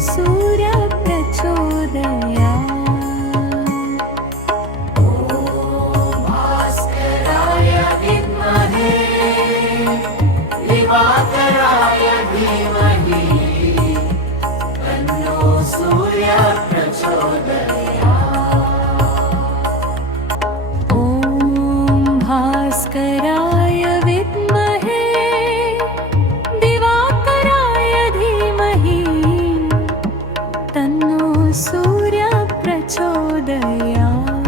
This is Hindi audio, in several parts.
सूर्य प्रचोदयात्। भास्कराय विद्महे दिवाकराय धीमहि तन्नो सूर्य प्रचोदयात्। भास्कराय विद्महे दिवाकराय धीमहि तन्नो सूर्य प्रचोदयात्।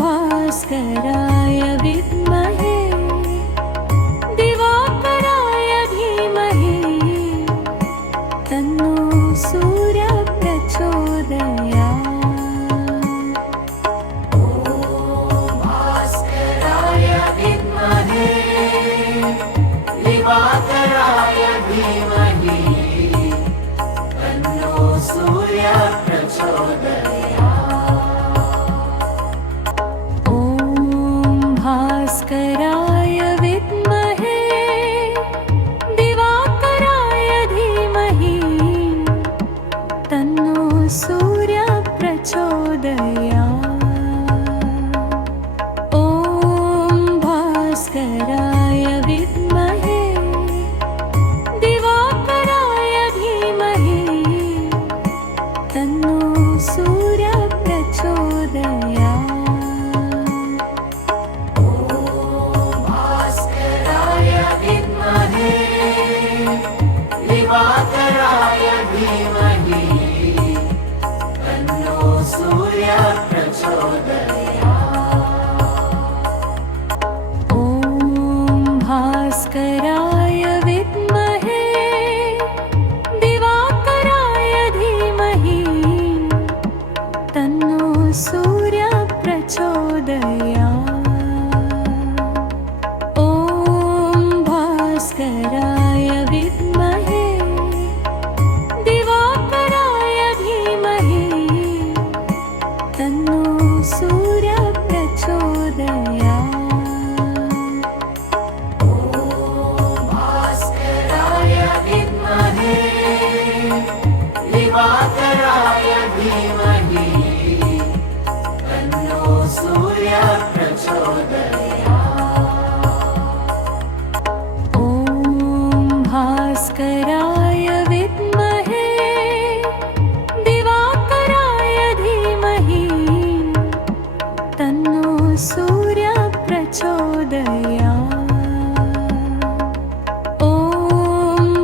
भास्कराय विद्महे दिवाकराय धीमहि तन्नो सूर्य प्रचोदयात्। भास्कराय विद्महे दिवाकराय धीमहि तन्नो सूर्य प्रचोदयात्। भास्कराय विद्महे दिवाकराय धीमहि तन्नो सूर्य प्रचोदयात्। भास्कराय विद्महे दिवाकराय धीमहि तन्नो सूर्य प्रचोदयात्। भास्कराय विद्महे दिवाकराय धीमहि तन्नो सूर्य प्रचोदयात्। भास्कराय विद्महे दिवाकराय धीमहि तन्नो सूर्य प्रचोदयात्। भास्कराय विद्महे दिवाकराय धीमहि तन्नो सूर्य प्रचोदयात्। भास्कराय विद्महे दिवाकराय धीमहि तन्नो सूर्य प्रचोदयात्। भास्कराय विद्महे दिवाकराय धीमहि तन्नो सूर्य प्रचोदयात्।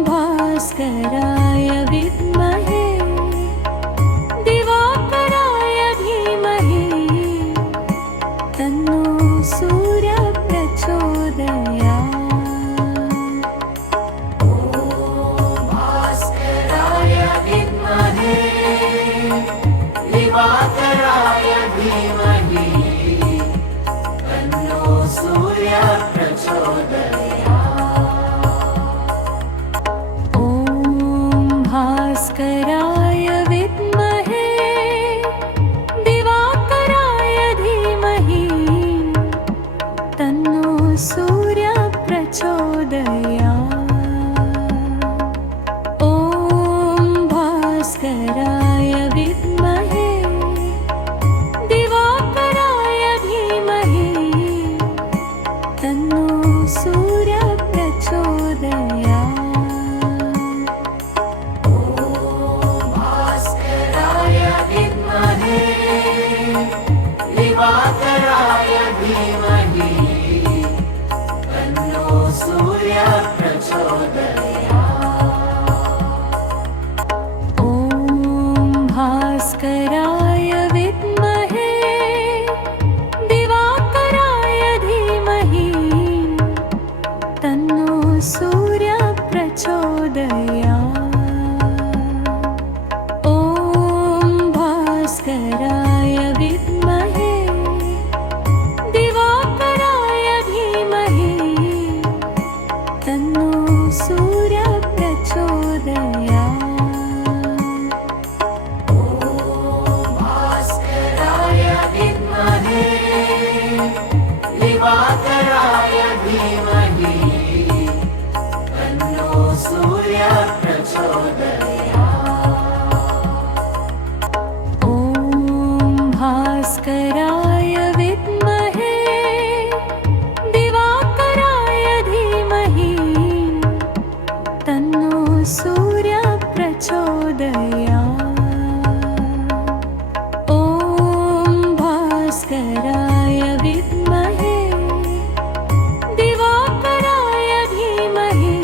भास्कराय विद्महे दिवाकराय धीमहि तन्नो सूर्य प्रचोदयात्। भास्कराय विद्महे दिवाकराय धीमहि तन्नो सूर्य प्रचोदयात्। भास्कराय विद्महे दिवाकराय धीमहि तन्नो सूर्य प्रचोदयात्। भास्कराय विद्महे दिवाकराय धीमहि तन्नो सूर्य प्रचोदयात्। भास्कराय विद्महे दिवाकराय धीमहि तन्नो सूर्य प्रचोदयात्। भास्कराय विद्महे दिवाकराय धीमहि तन्नो सूर्य प्रचोदयात्। भास्कराय विद्महे दिवाकराय धीमहि तन्नो सूर्य प्रचोदयात्। भास्कराय विद्महे दिवाकराय धीमहि तन्नो सूर्य ॐ भास्कराय विद्महे दिवाकराय धीमहि तन्नो सूर्यः प्रचोदयात्। ॐ भास्कराय विद्महे दिवाकराय धीमहि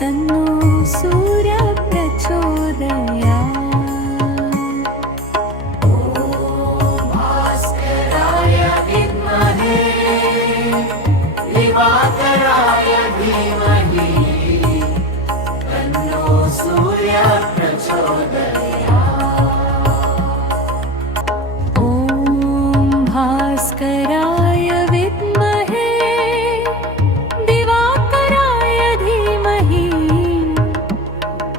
तन्नो सूर्यः प्रचोदयात्। भास्कराय विद्महे दिवाकराय धीमहि तन्नो सूर्यः प्रचोदयात्। ॐ भास्कराय विद्महे दिवाकराय धीमहि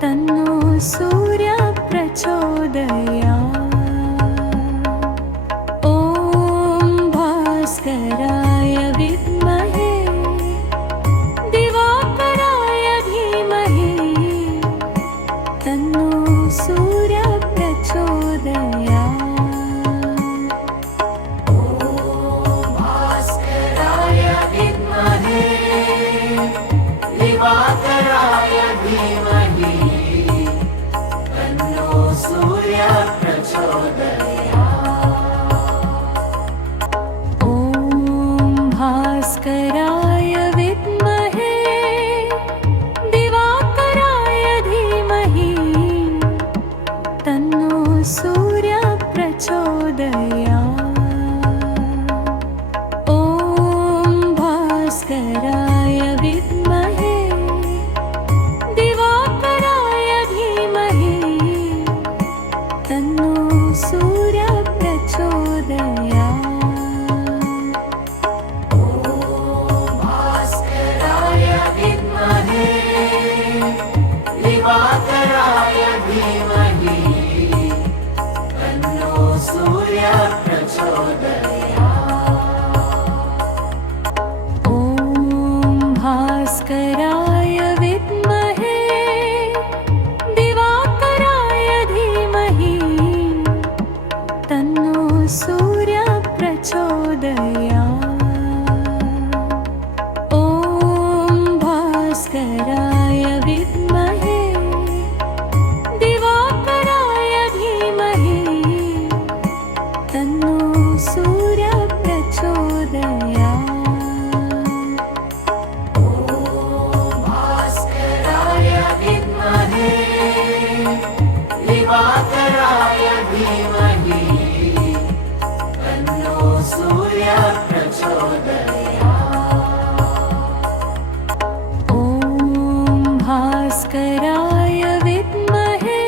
तन्नो सूर्यः प्रचोदयात्। ॐ भास्कराय विद्महे दिवाकराय धीमहि तन्नो सूर्यः प्रचोदयात्। भास्कराय विद्महे दिवाकराय धीमहि तन्नो सूर्यः प्रचोदयात्। ॐ भास्कराय विद्महे दिवाकराय धीमहि तन्नो सूर्यः प्रचोदयात्। ॐ भास्कराय विद्महे दिवाकराय धीमहि तन्नो सूर्यः प्रचोदयात्। भास्कराय विद्महे दिवाकराय धीमहि तन्नो सूर्यः प्रचोदयात्। ॐ भास्कराय विद्महे दिवाकराय धीमहि तन्नो सूर्यः प्रचोदयात्। ॐ भास्कराय विद्महे दिवाकराय धीमहि तन्नो सूर्यः प्रचोदयात्। भास्कराय विद्महे दिवाकराय धीमहि तन्नो सूर्यः प्रचोदयात्। ॐ भास्कराय विद्महे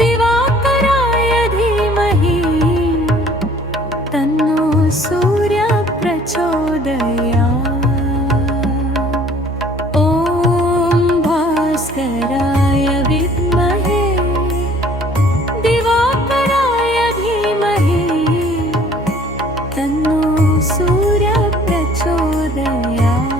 दिवाकराय धीमहि तन्नो सूर्यः प्रचोदयात्। ॐ भास्कराय विद्महे दिवाकराय धीमहि तन्नो सूर्यः प्रचोदयात्।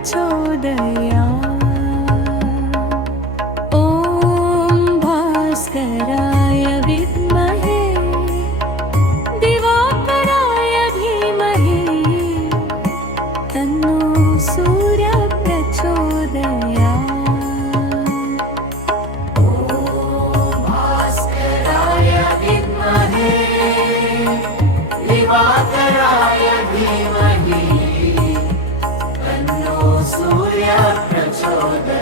प्रचोदयात्। ॐ भास्कराय विद्महे दिवाकराय धीमहि तन्नो सूर्यः प्रचोदयात्। भास्कराय विद्महे दिवाकराय धीमहि तन्नो सूर्यः प्रचोदयात्।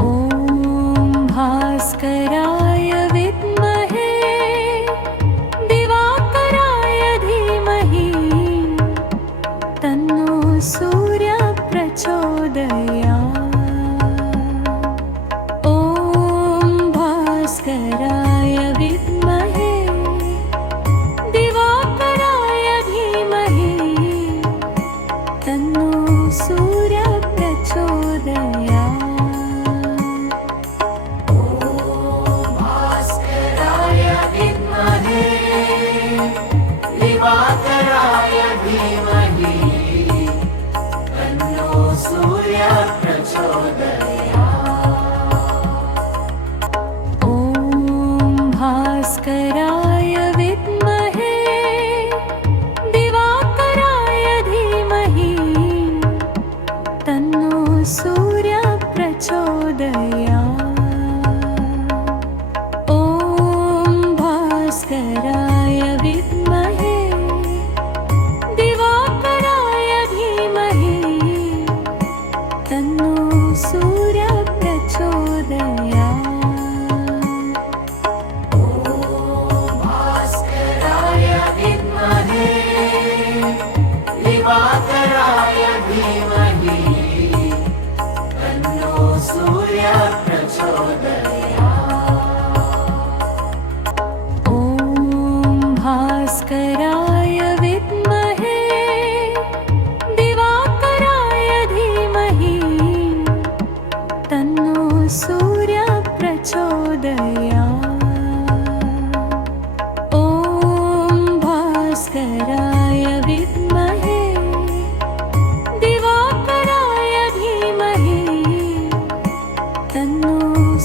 ॐ भास्कराय विद्महे दिवाकराय धीमहि तन्नो सूर्यः प्रचोदयात्। ॐ भास्कराय विद्महे दिवाकराय धीमहि तन्नो सूर्यः प्रचोदयात्। भास्कराय विद्महे दिवाकराय धीमहि तन्नो सूर्यः प्रचोदयात्। ॐ भास्कराय विद्महे दिवाकराय धीमहि तन्नो सूर्यः प्रचोदयात्। ॐ भास्कराय विद्महे दिवाकराय धीमहि तन्नो सूर्यः प्रचोदयात्। भास्कराय विद्महे दिवाकराय धीमहि तन्नो सूर्यः प्रचोदयात्। ॐ भास्कराय विद्महे दिवाकराय धीमहि तन्नो सूर्यः प्रचोदयात्। ॐ भास्कराय विद्महे दिवाकराय धीमहि तन्नो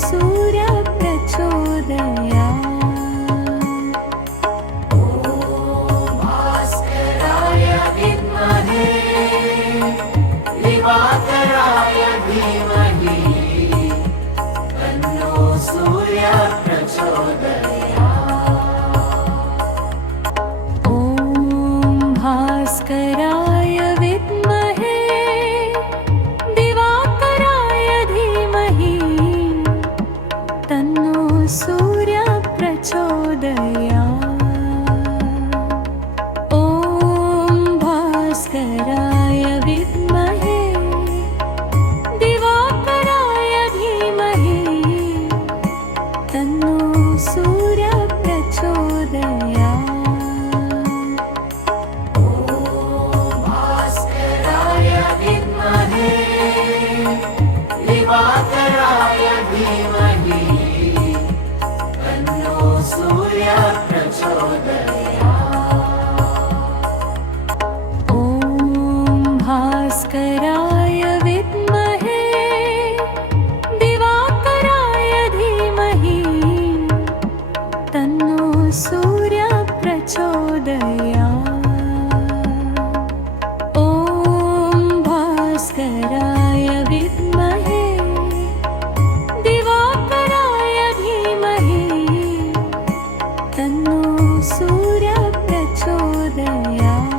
सूर्यः प्रचोदयात्। भास्कराय विद्महे दिवाकराय धीमहि तन्नो सूर्यः प्रचोदयात्। ॐ भास्कराय विद्महे दिवाकराय धीमहि तन्नो सूर्यः प्रचोदयात्। ॐ भास्कराय विद्महे दिवाकराय धीमहि तन्नो सूर्यः प्रचोदयात्। भास्कराय विद्महे दिवाकराय धीमहि तन्नो सूर्यः प्रचोदयात्। ॐ भास्कराय विद्महे दिवाकराय धीमहि तन्नो सूर्यः प्रचोदयात्। ॐ भास्कराय विद्महे दिवाकराय धीमहि तन्नो सूर्यः प्रचोदयात्।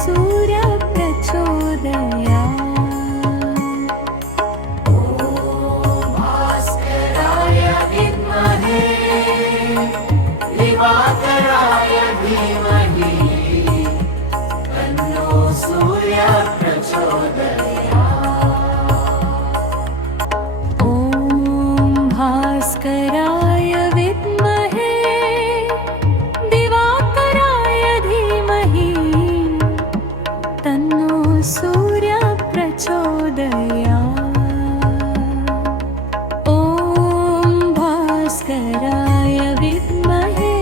सूर्य प्रचोदयात् भास्कराय विद्महे दिवाकराय धीमहि तन्नो सूर्यः प्रचोदयात् ॐ भास्कराय विद्महे दिवाकराय धीमहि तन्नो सूर्यः प्रचोदयात् ॐ भास्कराय विद्महे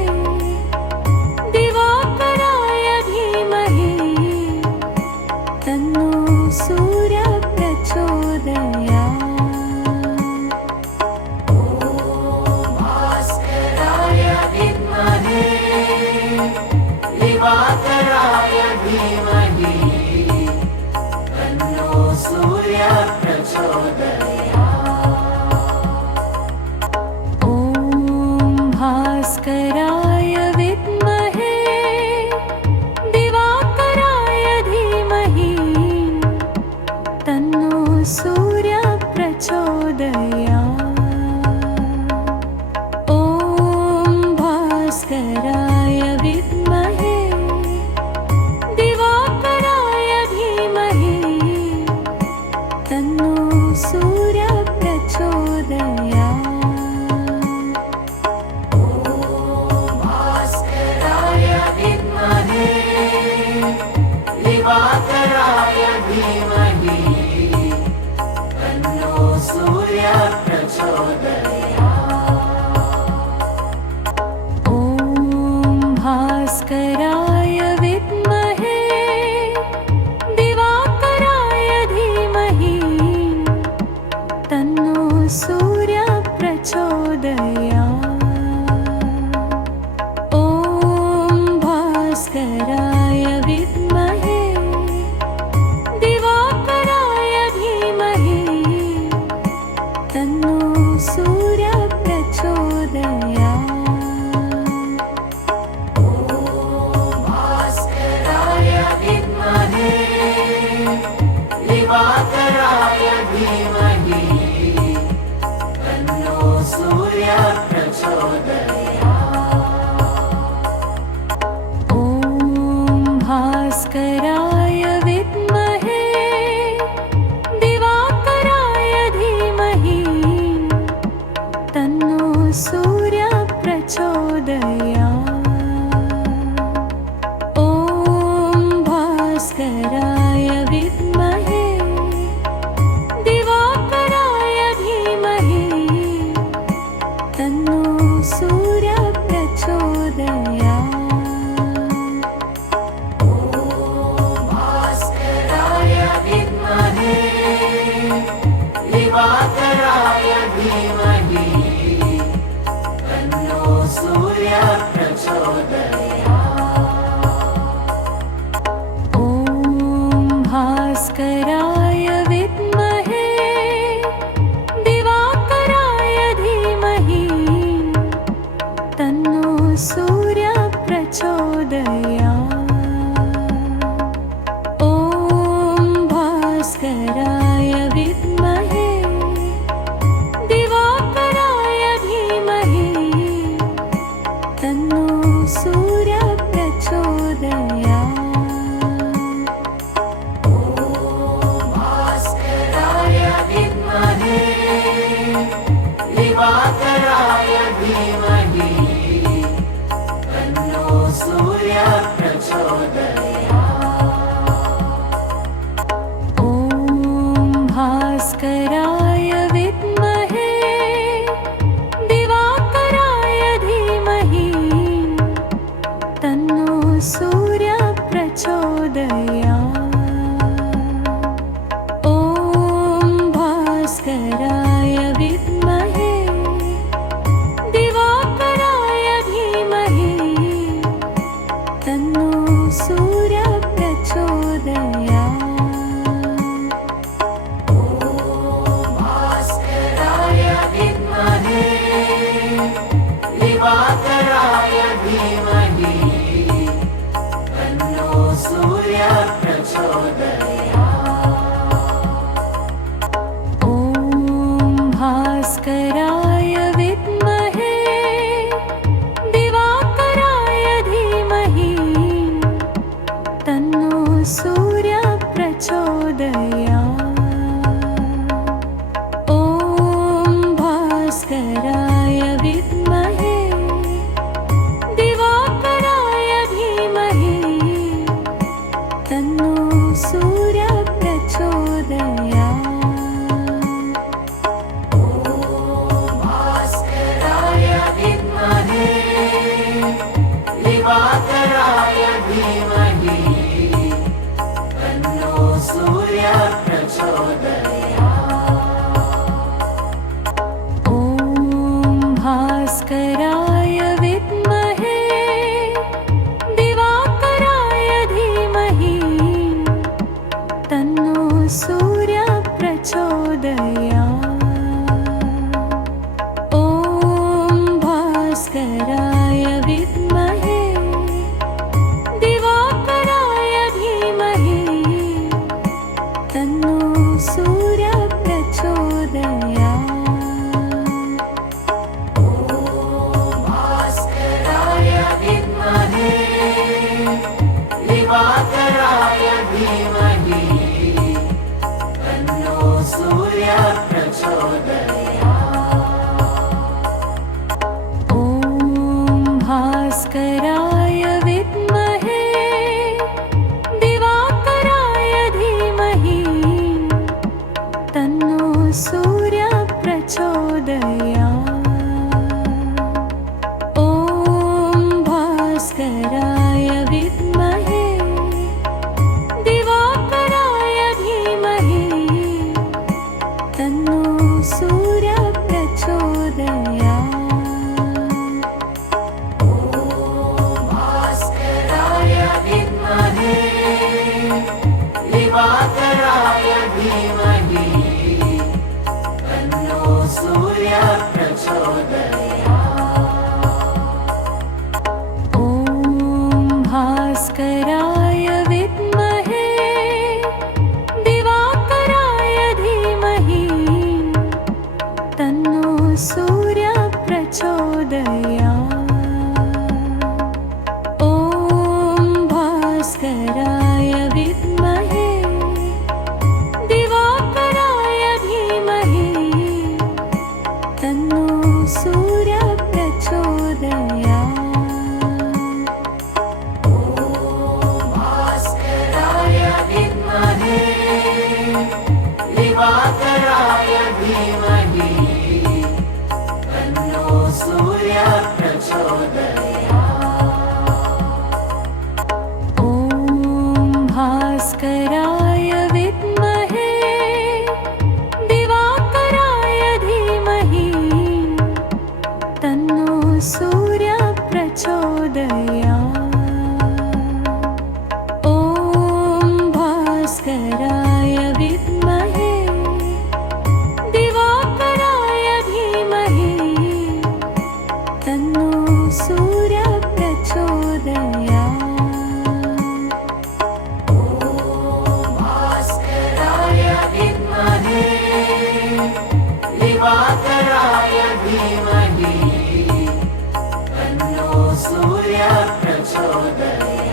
दिवाकराय धीमहि तन्नो सूर्यः प्रचोदयात् भास्कराय विद्महे दिवाकराय धीमहि तन्नो सूर्यः प्रचोदयात् ॐ भास्कराय विद्महे दिवाकराय धीमहि तन्नो सूर्यः प्रचोदयात् ॐ भास्कराय विद्महे दिवाकराय धीमहि तन्नो सूर्यः प्रचोदयात् भास्कराय विद्महे दिवाकराय धीमहि तन्नो सूर्यः प्रचोदयात् ॐ भास्कराय विद्महे दिवाकराय धीमहि तन्नो सूर्यः प्रचोदयात् ॐ भास्कराय विद्महे दिवाकराय धीमहि तन्नो सूर्यः प्रचोदयात् भास्कराय विद्महे दिवाकराय धीमहि तन्नो सूर्यः प्रचोदयात् ॐ भास्कराय विद्महे दिवाकराय धीमहि तन्नो सूर्यः प्रचोदयात् ॐ भास्कराय विद्महे दिवाकराय धीमहि तन्नो सूर्यः प्रचोदयात् भास्कराय विद्महे दिवाकराय धीमहि तन्नो सूर्यः प्रचोदयात् ॐ भास्कराय विद्महे दिवाकराय धीमहि तन्नो सूर्यः प्रचोदयात् ॐ भास्कराय विद्महे दिवाकराय धीमहि तन्नो सूर्यः प्रचोदयात् भास्कराय विद्महे दिवाकराय धीमहि तन्नो सूर्यः प्रचोदयात् ॐ भास्कराय विद्महे दिवाकराय धीमहि तन्नो सूर्यः प्रचोदयात् ॐ भास्कराय विद्महे दिवाकराय धीमहि तन्नो सूर्यः प्रचोदयात् भास्कराय विद्महे दिवाकराय धीमहि तन्नो सूर्यः ॐ भास्कराय विद्महे दिवाकराय धीमहि तन्नो सूर्यः प्रचोदयात्। ॐ भास्कराय विद्महे दिवाकराय धीमहि तन्नो सूर्यः प्रचोदयात्। भास्कराय विद्महे दिवाकराय धीमहि तन्नो सूर्यः प्रचोदयात्। ॐ भास्कराय विद्महे दिवाकराय धीमहि तन्नो सूर्यः प्रचोदयात्। ॐ भास्कराय विद्महे दिवाकराय धीमहि तन्नो सूर्यः प्रचोदयात्। भास्कराय विद्महे दिवाकराय धीमहि तन्नो सूर्यः प्रचोदयात्। ॐ भास्कराय विद्महे दिवाकराय धीमहि तन्नो सूर्यः प्रचोदयात्। ॐ भास्कराय विद्महे दिवाकराय धीमहि तन्नो सूर्यः प्रचोदयात्। भास्कराय विद्महे दिवाकराय धीमहि तन्नो सूर्यः प्रचोदयात्। ॐ भास्कराय विद्महे दिवाकराय धीमहि तन्नो सूर्यः प्रचोदयात्। ॐ भास्कराय विद्महे दिवाकराय धीमहि तन्नो सूर्यः प्रचोदयात्। भास्कराय विद्महे दिवाकराय धीमहि तन्नो सूर्यः प्रचोदयात्। ॐ भास्कराय विद्महे दिवाकराय धीमहि तन्नो सूर्यः प्रचोदयात्। ॐ भास्कराय विद्महे दिवाकराय धीमहि तन्नो सूर्यः प्रचोदयात्। भास्कराय विद्महे दिवाकराय धीमहि तन्नो सूर्यः प्रचोदयात्।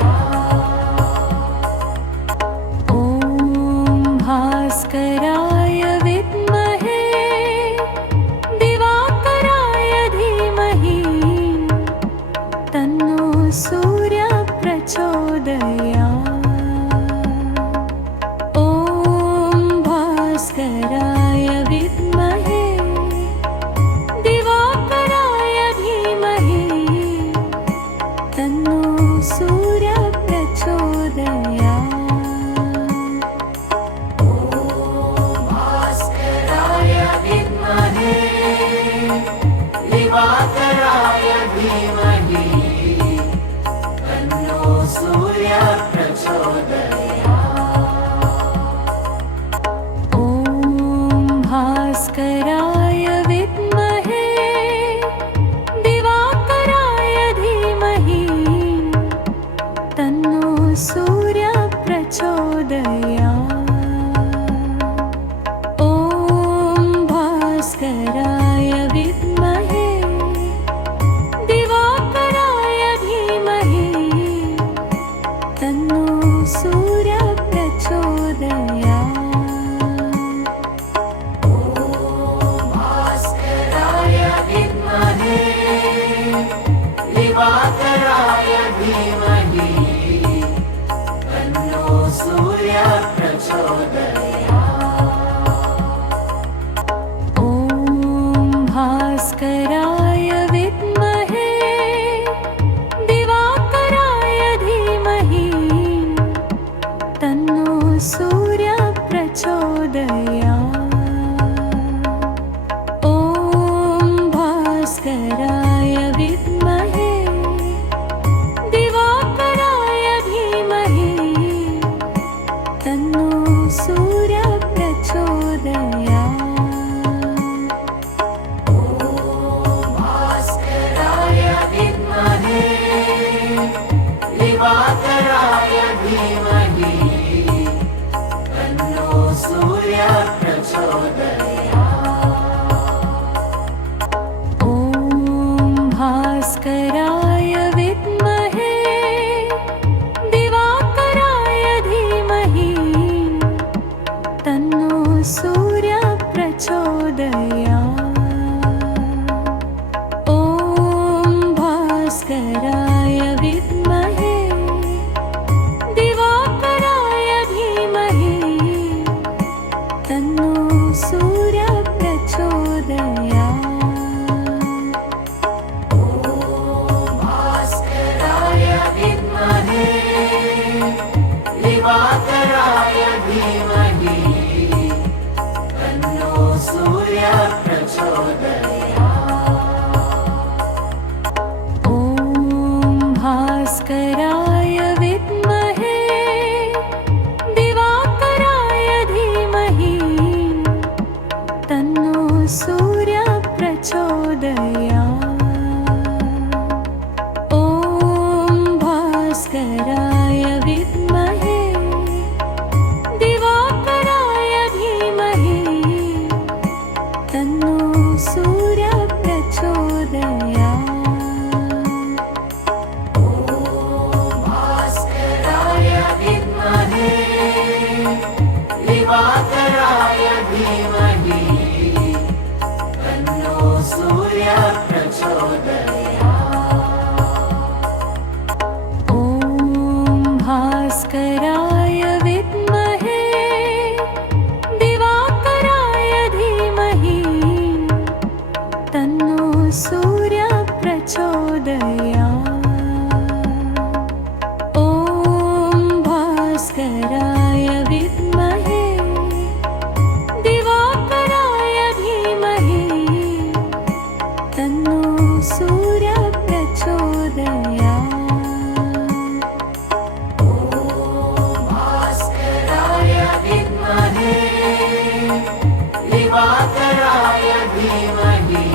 ॐ प्रचोदयात् ॐ भास्कराय विद्महे दिवाकराय धीमहि तन्नो सूर्यः प्रचोदयात् भास्कराय विद्महे दिवाकराय धीमहि तन्नो सूर्यः प्रचोदयात् ॐ भास्कराय विद्महे दिवाकराय धीमहि तन्नो सूर्यः प्रचोदयात् ॐ भास्कराय विद्महे दिवाकराय धीमहि तन्नो सूर्यः प्रचोदयात् भास्कराय विद्महे दिवाकराय धीमहि तन्नो सूर्यः प्रचोदयात् ॐ भास्कराय विद्महे दिवाकराय धीमहि तन्नो सूर्यः प्रचोदयात् ॐ भास्कराय विद्महे दिवाकराय धीमहि तन्नो सूर्यः प्रचोदयात् भास्कराय विद्महे दिवाकराय धीमहि तन्नो सूर्यः प्रचोदयात् ॐ भास्कराय विद्महे दिवाकराय धीमहि तन्नो सूर्यः प्रचोदयात् ॐ भास्कराय विद्महे दिवाकराय धीमहि तन्नो सूर्यः प्रचोदयात् भास्कराय विद्महे दिवाकराय धीमहि तन्नो सूर्यः प्रचोदयात् ॐ भास्कराय विद्महे दिवाकराय धीमहि तन्नो सूर्यः प्रचोदयात् ॐ भास्कराय विद्महे दिवाकराय धीमहि तन्नो सूर्यः प्रचोदयात् भास्कराय विद्महे दिवाकराय धीमहि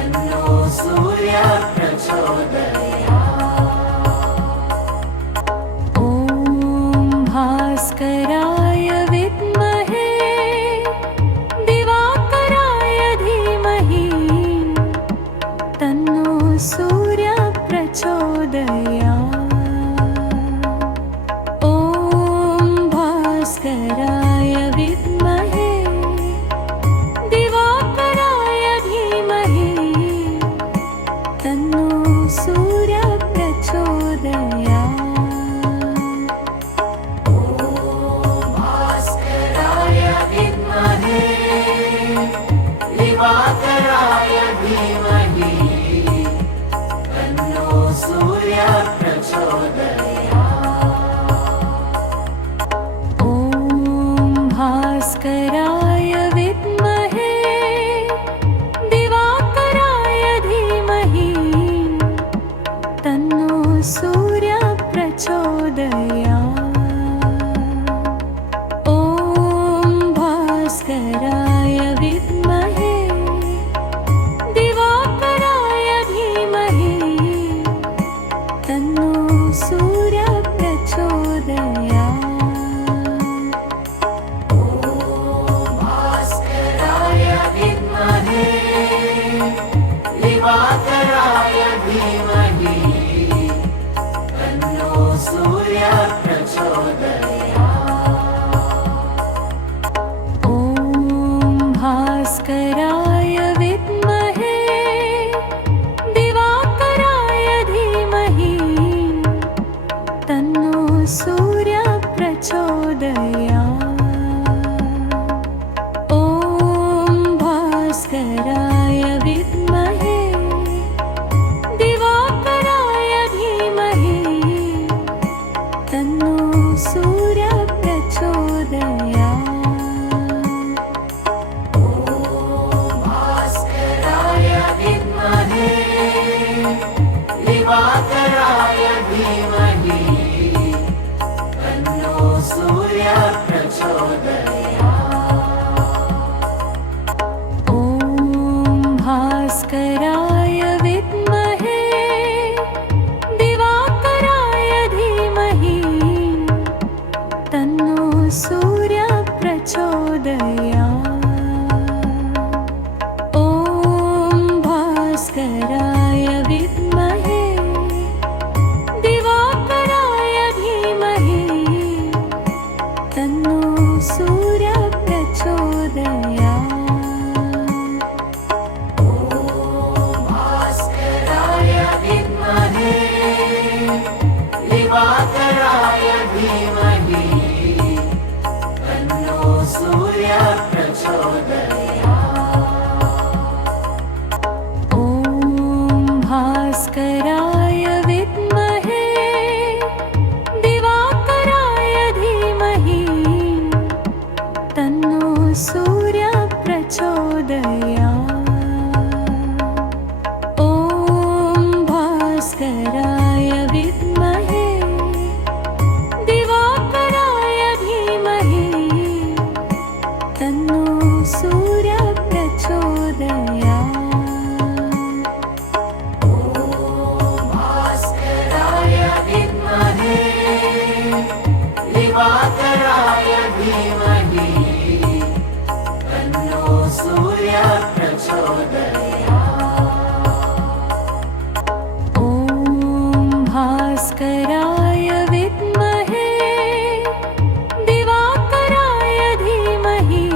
तन्नो सूर्यः प्रचोदयात् ॐ भास्कराय विद्महे दिवाकराय धीमहि तन्नो सूर्यः प्रचोदयात् ॐ भास्कराय विद्महे दिवाकराय धीमहि तन्नो सूर्यः प्रचोदयात् भास्कराय विद्महे दिवाकराय धीमहि तन्नो सूर्यः प्रचोदयात् ॐ सूर्य प्रचोदयात्। ॐ भास्कराय विद्महे दिवाकराय धीमहि तन्नो सूर्य प्रचोदयात्। भास्कराय विद्महे दिवाकराय धीमहि तन्नो सूर्य प्रचोदयात्। ॐ भास्कराय विद्महे दिवाकराय धीमहि तन्नो सूर्य प्रचोदयात्। ॐ भास्कराय विद्महे दिवाकराय धीमहि तन्नो सूर्य प्रचोदयात्। भास्कराय विद्महे दिवाकराय धीमहि तन्नो सूर्य प्रचोदयात्। ॐ भास्कराय विद्महे दिवाकराय धीमहि तन्नो सूर्य प्रचोदयात्। ॐ भास्कराय विद्महे दिवाकराय धीमहि तन्नो सूर्य प्रचोदयात्। भास्कराय विद्महे दिवाकराय धीमहि तन्नो सूर्य प्रचोदयात्। ॐ भास्कराय विद्महे दिवाकराय धीमहि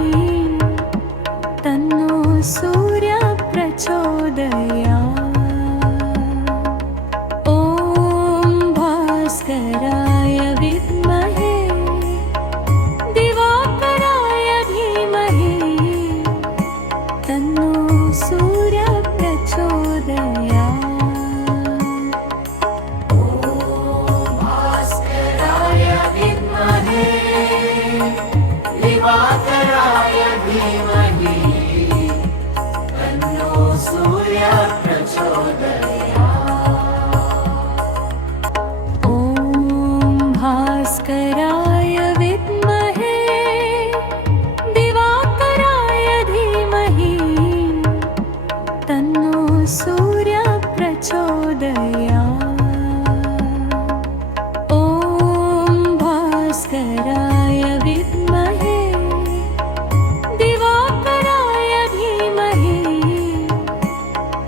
तन्नो सूर्य प्रचोदयात्। ॐ भास्कराय विद्महे दिवाकराय धीमहि तन्नो सूर्य प्रचोदयात्। भास्कराय विद्महे दिवाकराय धीमहि तन्नो सूर्य प्रचोदयात्। ॐ भास्कराय विद्महे दिवाकराय धीमहि तन्नो सूर्य प्रचोदयात्। ॐ भास्कराय विद्महे दिवाकराय धीमहि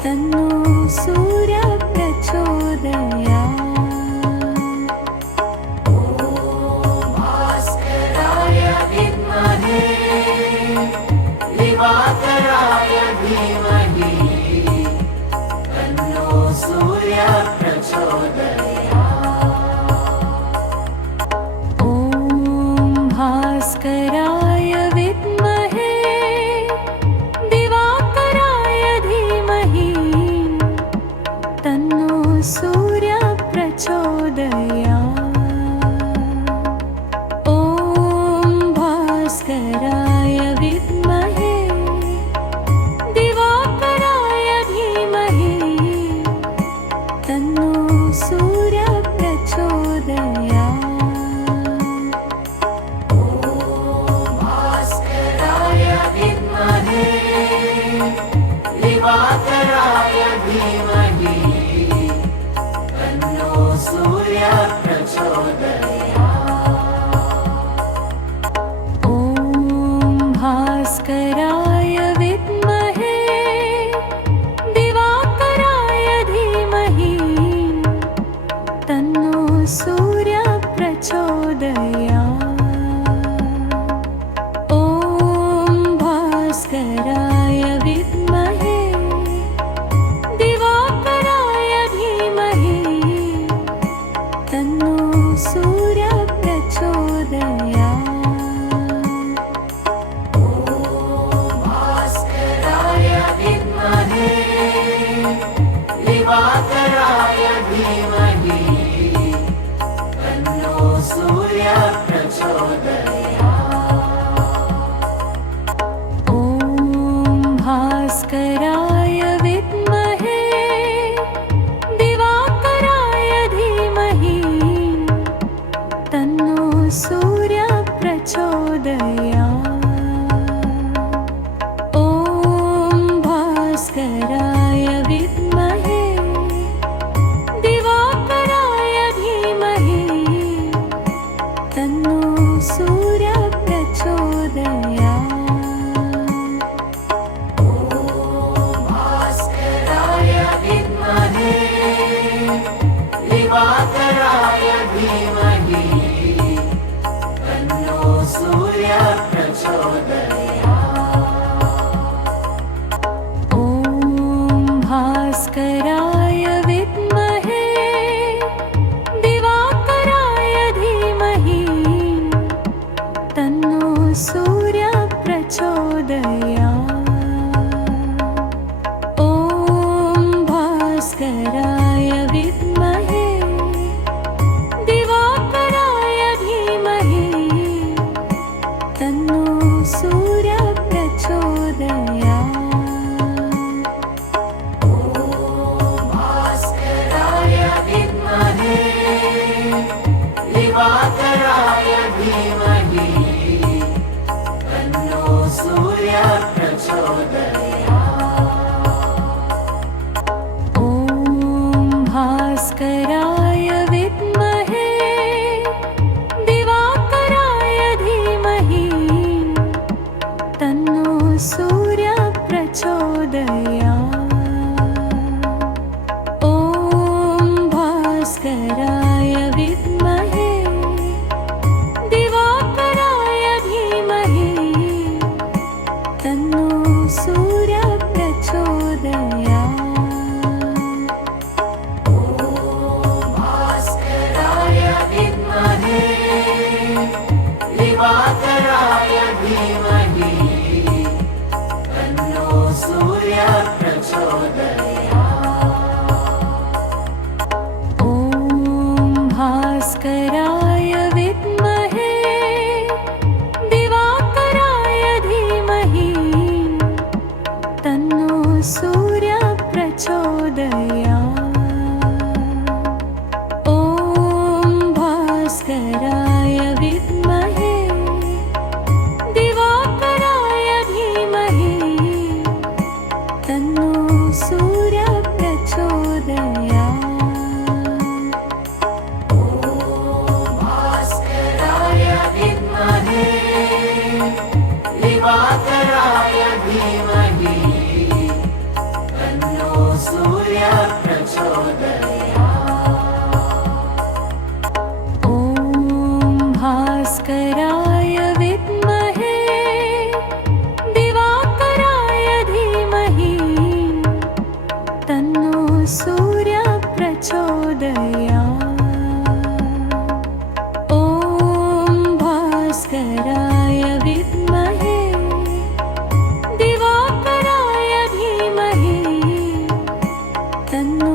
तन्नो सूर्य प्रचोदयात्। भास्कराय विद्महे दिवाकराय धीमहि तन्नो सूर्य प्रचोदयात्। ॐ भास्कराय विद्महे दिवाकराय धीमहि तन्नो सूर्य प्रचोदयात्। ॐ भास्कराय विद्महे दिवाकराय धीमहि तन्नो सूर्य प्रचोदयात्। भास्कराय विद्महे दिवाकराय धीमहि तन्नो सूर्य प्रचोदयात्। ॐ भास्कराय विद्महे दिवाकराय धीमहि तन्नो सूर्य प्रचोदयात्। ॐ भास्कराय विद्महे दिवाकराय धीमहि तन्नो सूर्य ॐ भास्कराय विद्महे दिवाकराय धीमहि तन्नो सूर्यः प्रचोदयात्। ॐ भास्कराय विद्महे दिवाकराय धीमहि तन्नो सूर्यः प्रचोदयात्। भास्कराय विद्महे दिवाकराय धीमहि तन्नो सूर्यः प्रचोदयात्। ॐ भास्कराय विद्महे दिवाकराय धीमहि तन्नो सूर्यः प्रचोदयात्। ॐ भास्कराय विद्महे दिवाकराय धीमहि तन्नो सूर्यः प्रचोदयात्। भास्कराय विद्महे दिवाकराय धीमहि तन्नो सूर्यः प्रचोदयात्। ॐ भास्कराय विद्महे दिवाकराय धीमहि तन्नो सूर्यः प्रचोदयात्। ॐ भास्कराय विद्महे दिवाकराय धीमहि तन्नो सूर्यः प्रचोदयात्। भास्कराय विद्महे दिवाकराय धीमहि तन्नो सूर्यः प्रचोदयात्। ॐ भास्कराय विद्महे दिवाकराय धीमहि तन्नो सूर्यः प्रचोदयात्। ॐ भास्कराय विद्महे दिवाकराय धीमहि तन्नो सूर्यः प्रचोदयात्। भास्कराय विद्महे दिवाकराय धीमहि तन्नो सूर्यः प्रचोदयात्। ॐ भास्कराय विद्महे दिवाकराय धीमहि तन्नो सूर्यः प्रचोदयात्। ॐ भास्कराय विद्महे दिवाकराय धीमहि तन्नो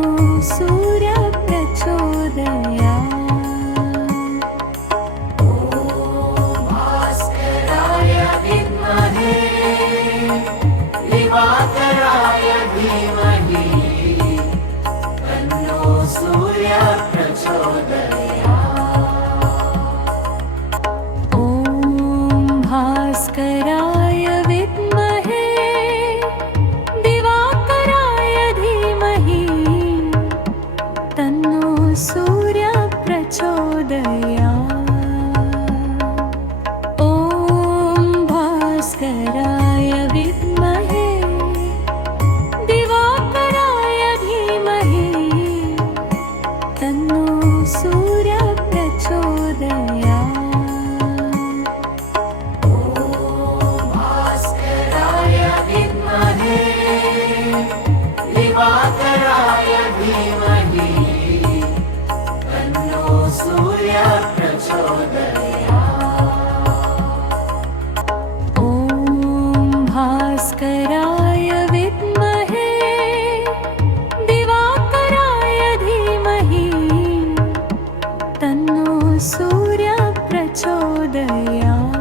सूर्यः प्रचोदयात्। भास्कराय विद्महे दिवाकराय धीमहि तन्नो सूर्यः प्रचोदयात्। ॐ प्रचोदयात्।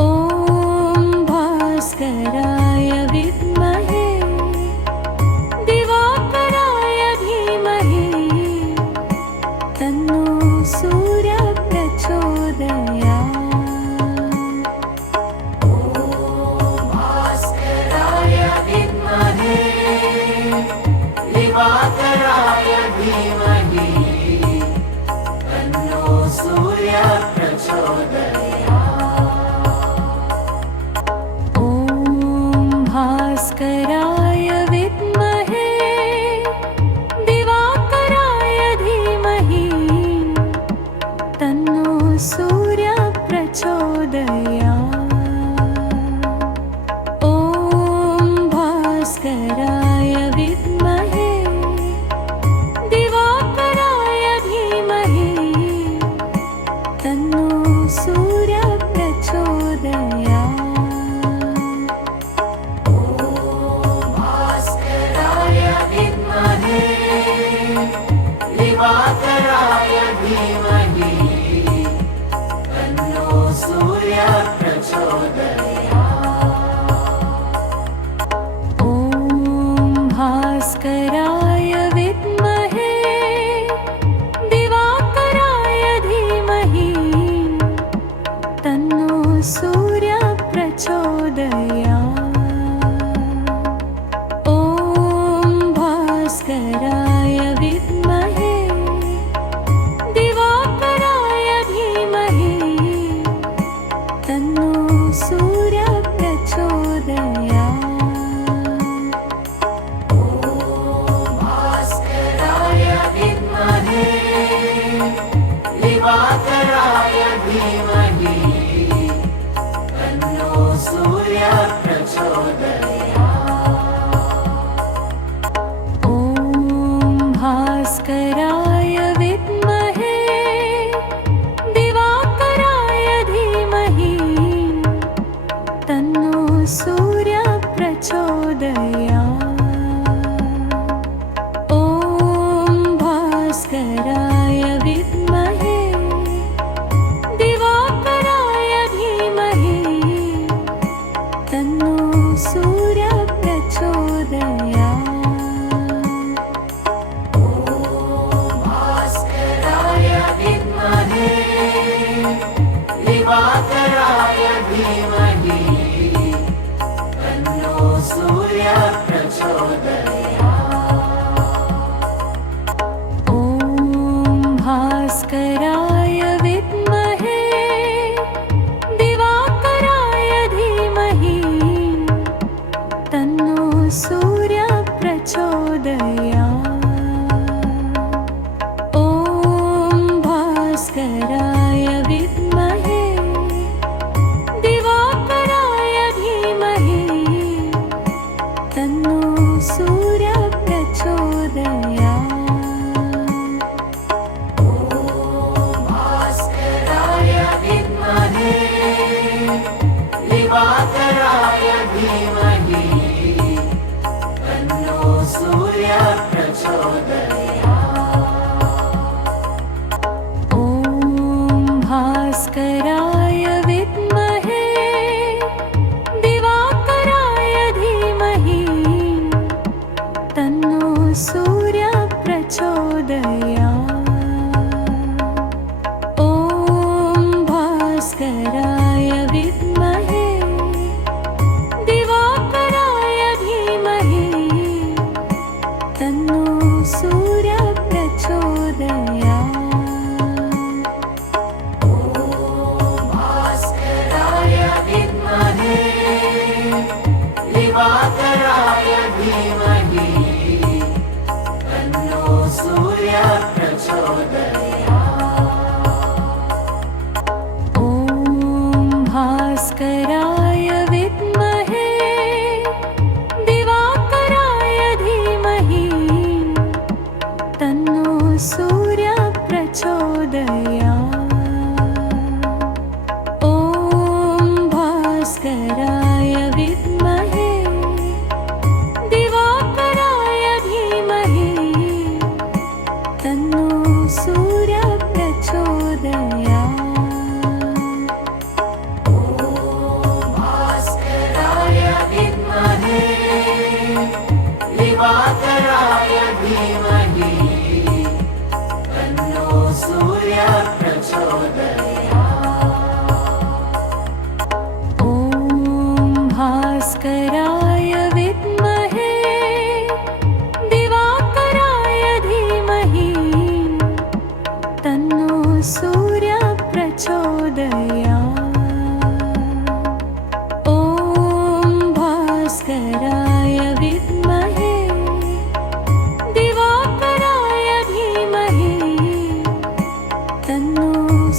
ॐ भास्कराय विद्महे दिवाकराय धीमहि तन्नो सूर्यः प्रचोदयात्। भास्कराय विद्महे दिवाकराय धीमहि तन्नो सूर्यः प्रचोदयात्। ॐ भास्कराय विद्महे दिवाकराय धीमहि तन्नो सूर्यः प्रचोदयात्। ॐ भास्कराय विद्महे दिवाकराय धीमहि तन्नो सूर्यः प्रचोदयात्। भास्कराय विद्महे दिवाकराय धीमहि तन्नो सूर्यः प्रचोदयात्। ॐ भास्कराय विद्महे दिवाकराय धीमहि तन्नो सूर्यः प्रचोदयात्। ॐ भास्कराय विद्महे दिवाकराय धीमहि तन्नो सूर्यः प्रचोदयात्। भास्कराय विद्महे दिवाकराय धीमहि तन्नो सूर्यः प्रचोदयात्। ॐ भास्कराय विद्महे दिवाकराय धीमहि तन्नो सूर्यः प्रचोदयात्। ॐ भास्कराय विद्महे दिवाकराय धीमहि तन्नो सूर्यः सूर्य प्रचोदयात्। ॐ भास्कराय विद्महे दिवाकराय धीमहि तन्नो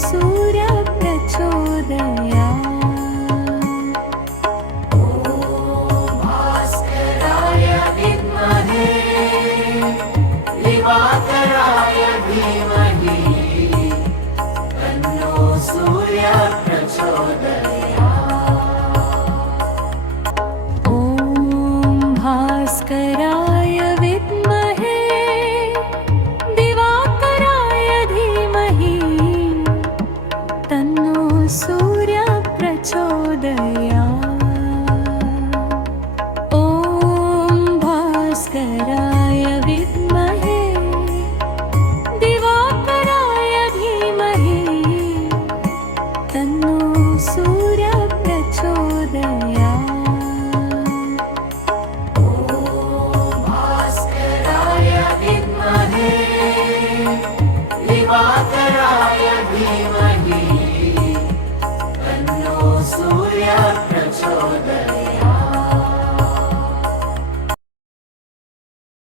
सूर्य प्रचोदयात्। भास्कराय विद्महे दिवाकराय धीमहि तन्नो सूर्यः प्रचोदयात्। ॐ भास्कराय विद्महे दिवाकराय धीमहि तन्नो सूर्य प्रचोदयात्। ॐ भास्कराय विद्महे दिवाकराय धीमहि तन्नो सूर्य प्रचोदयात्।